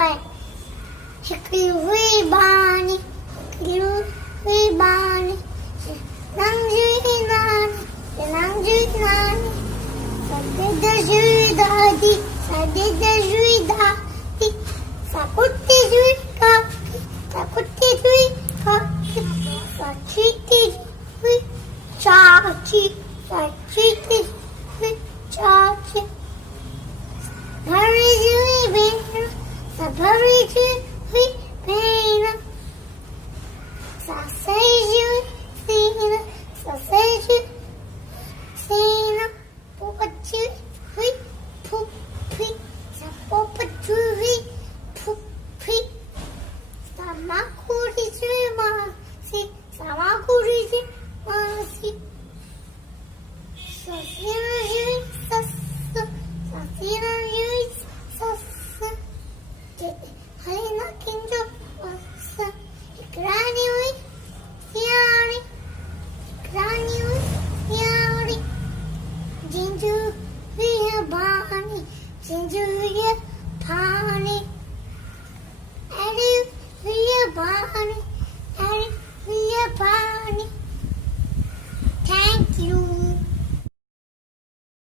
Pai. Shikri Bani, Shikri Bani, Nangji Nani, Nangji Nani, Sadida Juidadi, Sadida Juidadi, Sakuti Juikaki, Sakuti Juikaki, Sachiti Jui, Chachi, Sachiti Jui, Chachi, Hari Jui Bina, Sabari Jui Bina, Saseju Sina, Saseju Sina, Popachu Hui, Pupi, Sapopachu Hui, Pupi, Samakuri Jui Masi, Samakuri Jui Masi, Sasira Jui Sasu, Sasira Jui Sasu, Halina Kinjo Wasa, Ikrani Hui, Yari, Ikrani Hui, Yari, Jinju Via Bani, Jinju Via Pani, Adu Via Bani,